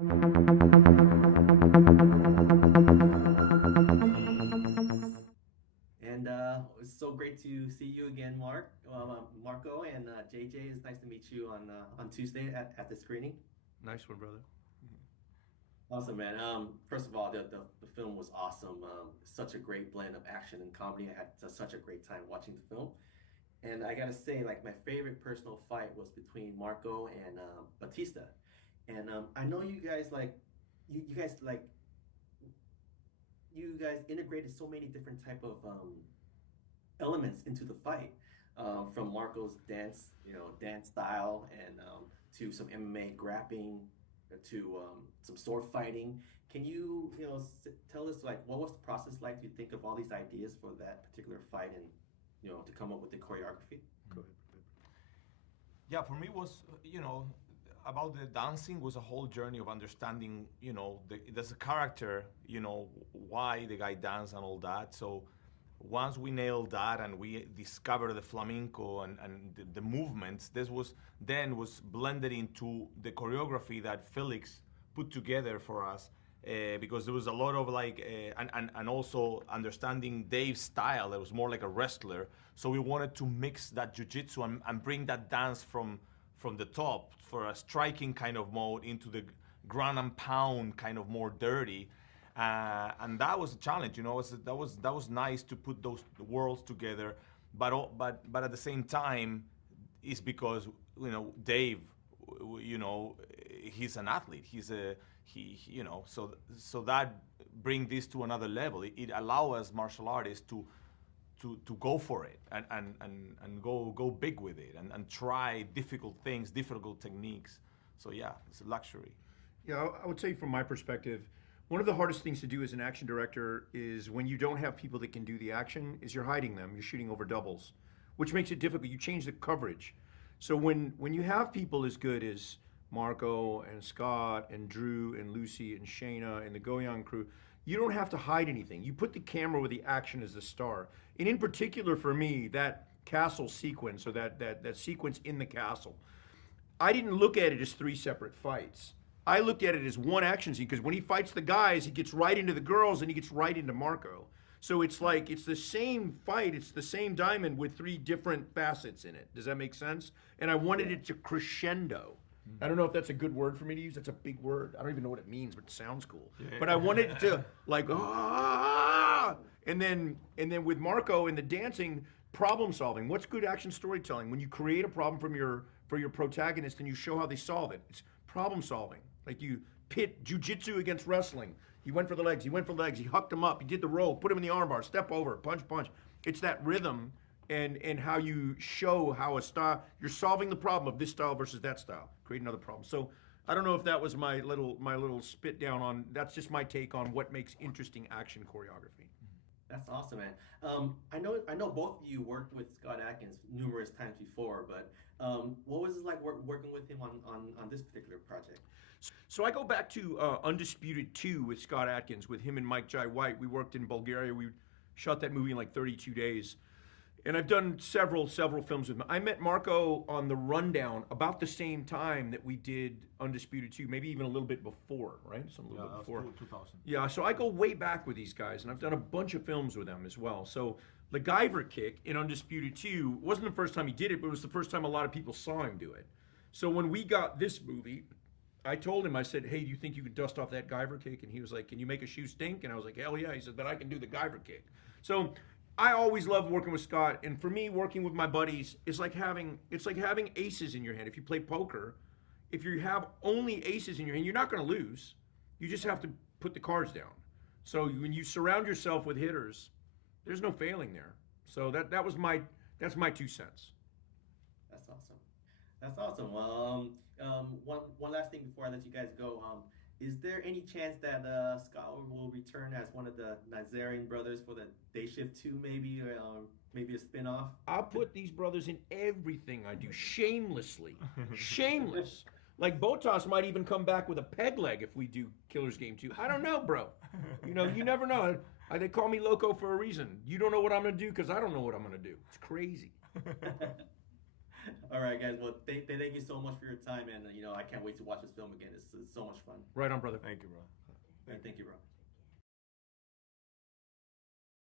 And it's so great to see you again, Marco, and JJ. It's nice to meet you on Tuesday at the screening. Nice one, brother. Awesome, man. First of all, the film was awesome. Such a great blend of action and comedy. I had such a great time watching the film. And I gotta say, like my favorite personal fight was between Marco and Batista. And I know you guys you guys integrated so many different type of elements into the fight, from Marco's dance style, and to some MMA grappling, to some sword fighting. Can you, tell us like what was the process like to think of all these ideas for that particular fight and to come up with the choreography? Go ahead. Yeah, for me it was, about the dancing was a whole journey of understanding, there's a character, why the guy danced and all that. So once we nailed that and we discovered the flamenco and the movements, this was blended into the choreography that Felix put together for us. Because there was a lot of and also understanding Dave's style that was more like a wrestler. So we wanted to mix that jiu-jitsu and bring that dance from the top for a striking kind of mode into the ground and pound kind of more dirty. And that was a challenge, that was nice to put those worlds together. But at the same time, it's because Dave, he's an athlete. So that bring this to another level. It allow us martial artists to go for it and go big with it and try difficult things, difficult techniques. So yeah, it's a luxury. Yeah, I would say from my perspective, one of the hardest things to do as an action director is when you don't have people that can do the action, is you're hiding them. You're shooting over doubles, which makes it difficult. You change the coverage. So when you have people as good as Marco and Scott and Drew and Lucy and Shayna and the Goyang crew, you don't have to hide anything. You put the camera where the action is the star. And in particular for me, that castle sequence, or that sequence in the castle, I didn't look at it as three separate fights. I looked at it as one action scene, because when he fights the guys, he gets right into the girls and he gets right into Marco. So it's like, it's the same fight, it's the same diamond with three different facets in it. Does that make sense? And I wanted it to crescendo. I don't know if that's a good word for me to use. That's a big word. I don't even know what it means, but it sounds cool. Yeah. But I wanted it to and then with Marco and the dancing, problem solving. What's good action storytelling? When you create a problem for your protagonist and you show how they solve it. It's problem solving. Like you pit jujitsu against wrestling. He went for the legs. He hucked him up. He did the roll. Put him in the armbar. Step over. Punch, punch. It's that rhythm and how you show how a style, you're solving the problem of this style versus that style. Create another problem. So I don't know if that was my little spit down on, that's just my take on what makes interesting action choreography. That's awesome, man. I know both of you worked with Scott Adkins numerous times before, but what was it like working with him on this particular project? So I go back to Undisputed 2 with Scott Adkins, with him and Mike Jai White. We worked in Bulgaria. We shot that movie in like 32 days. And I've done several films with him. I met Marco on The Rundown about the same time that we did Undisputed 2, maybe even a little bit before, right? Some little bit before. 2000. Yeah, so I go way back with these guys, and I've done a bunch of films with them as well. So the Guyver kick in Undisputed 2 wasn't the first time he did it, but it was the first time a lot of people saw him do it. So when we got this movie, I told him, I said, hey, do you think you could dust off that Guyver kick? And he was like, can you make a shoe stink? And I was like, hell yeah. He said, but I can do the Guyver kick. So I always love working with Scott, and for me, working with my buddies, it's like having aces in your hand. If you play poker, if you have only aces in your hand, you're not going to lose. You just have to put the cards down. So when you surround yourself with hitters, there's no failing there. So that's my 2 cents. That's awesome. That's awesome. Well, one last thing before I let you guys go. Is there any chance that Scott will return as one of the Nazarian brothers for the Day Shift 2, maybe, or maybe a spin-off? I'll put these brothers in everything I do, shamelessly. Shameless. Like Botas might even come back with a peg leg if we do Killer's Game 2. I don't know, bro. You never know. They call me loco for a reason. You don't know what I'm going to do because I don't know what I'm going to do. It's crazy. All right, guys. Well, thank you so much for your time, and I can't wait to watch this film again. It's so much fun. Right on, brother. Thank you, bro. All right, thank you, bro.